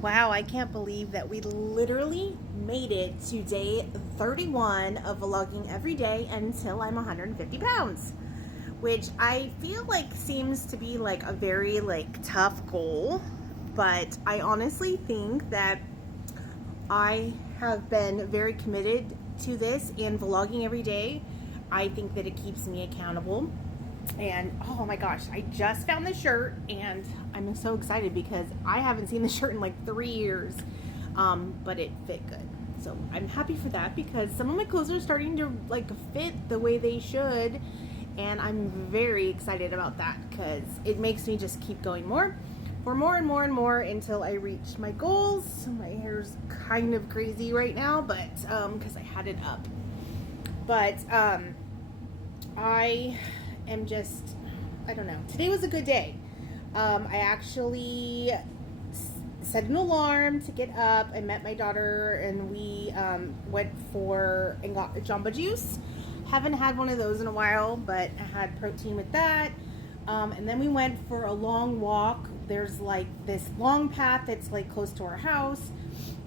Wow, I can't believe that we literally made it to day 31 of vlogging every day until I'm 150 pounds, which I feel like seems to be like a very tough goal, but I honestly think that I have been very committed to this and vlogging every day. I think that it keeps me accountable. And oh my gosh, I just found this shirt and I'm so excited because I haven't seen this shirt in like 3 years, but it fit good. So I'm happy for that because some of my clothes are starting to fit the way they should, and I'm very excited about that because it makes me just keep going more for more and more and more until I reach my goals. My hair's kind of crazy right now, but because I had it up, but I am just, I don't know. Today was a good day. I actually set an alarm to get up. I met my daughter and we went for and got Jamba Juice. Haven't had one of those in a while, but I had protein with that. And then we went for a long walk. There's like this long path that's like close to our house,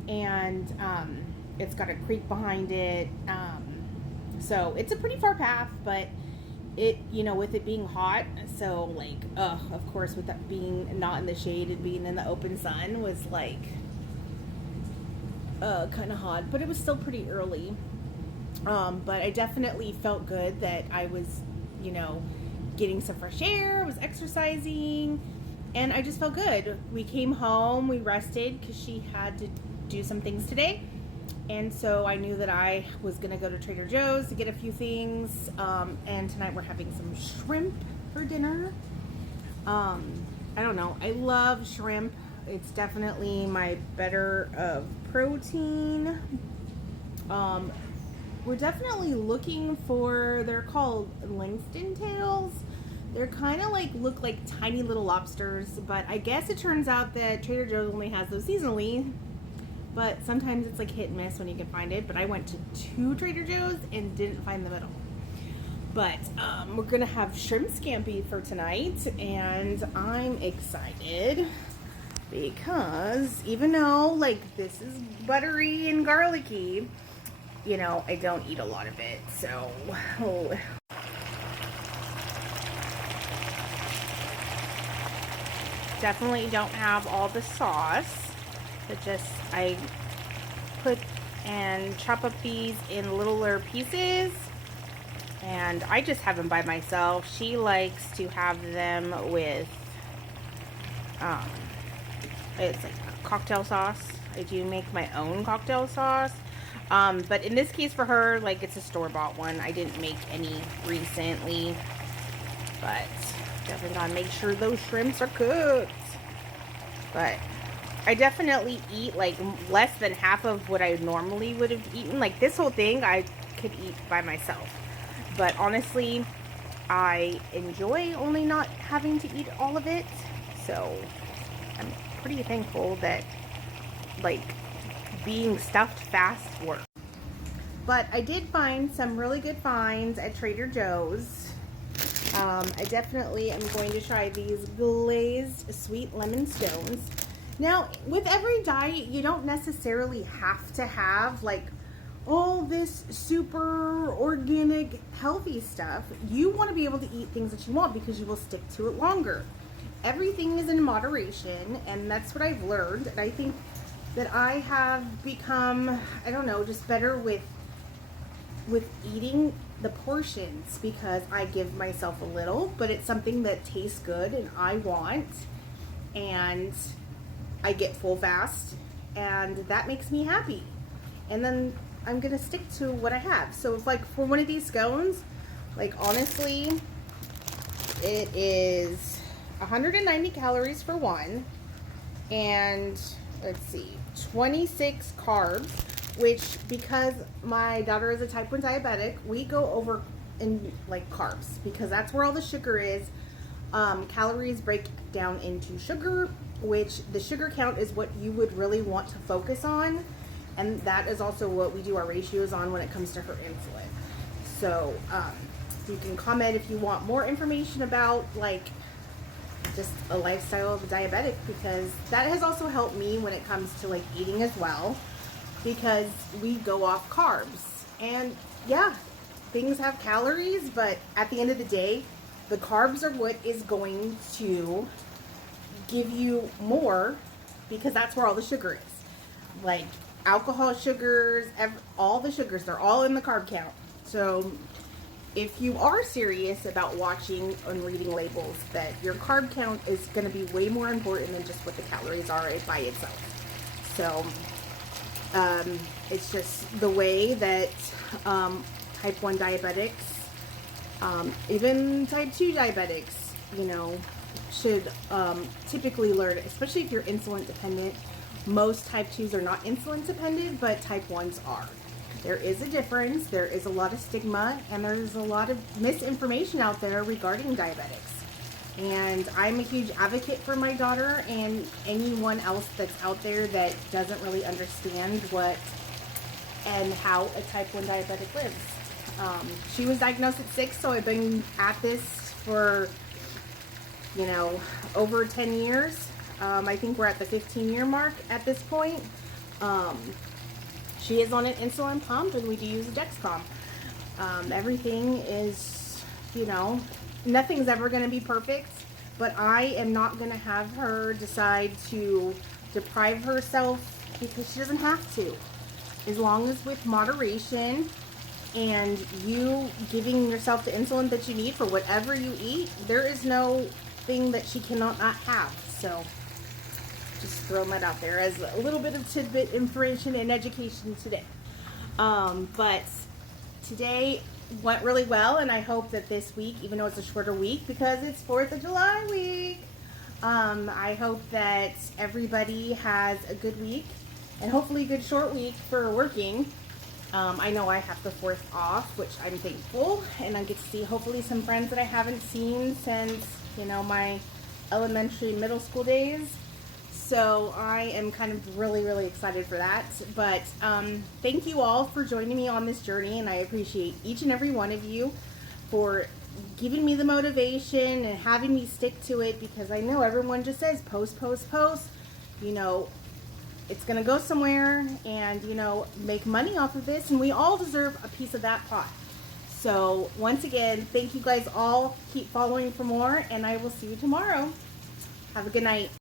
and it's got a creek behind it. So it's a pretty far path, but it, with it being hot, so of course with that being not in the shade and being in the open sun was kind of hot, but it was still pretty early. But I definitely felt good that I was, getting some fresh air, was exercising, and I just felt good. We came home, we rested because she had to do some things today. And so I knew that I was going to go to Trader Joe's to get a few things. And tonight we're having some shrimp for dinner. I don't know. I love shrimp. It's definitely my better of protein. We're definitely looking for, they're called Langston tails. They're kind of look like tiny little lobsters. But I guess it turns out that Trader Joe's only has those seasonally. But sometimes it's hit and miss when you can find it. But I went to 2 Trader Joe's and didn't find the middle. But we're going to have shrimp scampi for tonight. And I'm excited because even though this is buttery and garlicky, I don't eat a lot of it. So definitely don't have all the sauce. I put and chop up these in littler pieces, and I just have them by myself. She likes to have them with it's like cocktail sauce. I do make my own cocktail sauce, but in this case for her, it's a store-bought one. I didn't make any recently, but definitely gotta make sure those shrimps are cooked. But I definitely eat less than half of what I normally would have eaten. This whole thing I could eat by myself. But honestly, I enjoy only not having to eat all of it. So I'm pretty thankful that being stuffed fast works. But I did find some really good finds at Trader Joe's. I definitely am going to try these glazed sweet lemon stones. Now, with every diet, you don't necessarily have to have all this super organic, healthy stuff. You want to be able to eat things that you want because you will stick to it longer. Everything is in moderation, and that's what I've learned. And I think that I have become, I don't know, just better with eating the portions because I give myself a little, but it's something that tastes good and I want, and I get full fast, and that makes me happy. And then I'm gonna stick to what I have. So if for one of these scones, honestly, it is 190 calories for one, and let's see, 26 carbs, which because my daughter is a type 1 diabetic, we go over in carbs because that's where all the sugar is. Calories break down into sugar, which the sugar count is what you would really want to focus on, and that is also what we do our ratios on when it comes to her insulin. So you can comment if you want more information about just a lifestyle of a diabetic, because that has also helped me when it comes to like eating as well, because we go off carbs. And yeah, things have calories, but at the end of the day, the carbs are what is going to give you more, because that's where all the sugar is. Like alcohol, sugars, all the sugars, they're all in the carb count. So if you are serious about watching and reading labels, that your carb count is going to be way more important than just what the calories are by itself. So it's just the way that type 1 diabetics, even type 2 diabetics, you know, should typically learn, especially if you're insulin dependent. Most type 2s are not insulin dependent, but type 1s are. There is a difference. There is a lot of stigma, and there's a lot of misinformation out there regarding diabetics. And I'm a huge advocate for my daughter and anyone else that's out there that doesn't really understand what and how a type 1 diabetic lives. She was diagnosed at 6, so I've been at this for, you know, over 10 years. I think we're at the 15-year mark at this point. She is on an insulin pump, and we do use a Dexcom. Everything is, you know, nothing's ever going to be perfect, but I am not going to have her decide to deprive herself, because she doesn't have to. As long as with moderation and you giving yourself the insulin that you need for whatever you eat, there is no thing that she cannot not have. So just throwing that out there as a little bit of tidbit information and education today. But today went really well, and I hope that this week, even though it's a shorter week because it's 4th of July week, I hope that everybody has a good week, and hopefully a good short week for working. I know I have the 4th off, which I'm thankful, and I get to see hopefully some friends that I haven't seen since, you know, my elementary, middle school days. So I am kind of really excited for that. But thank you all for joining me on this journey, and I appreciate each and every one of you for giving me the motivation and having me stick to it, because I know everyone just says post. You know, it's going to go somewhere and, you know, make money off of this, and we all deserve a piece of that pot. So once again, thank you guys all. Keep following for more, and I will see you tomorrow. Have a good night.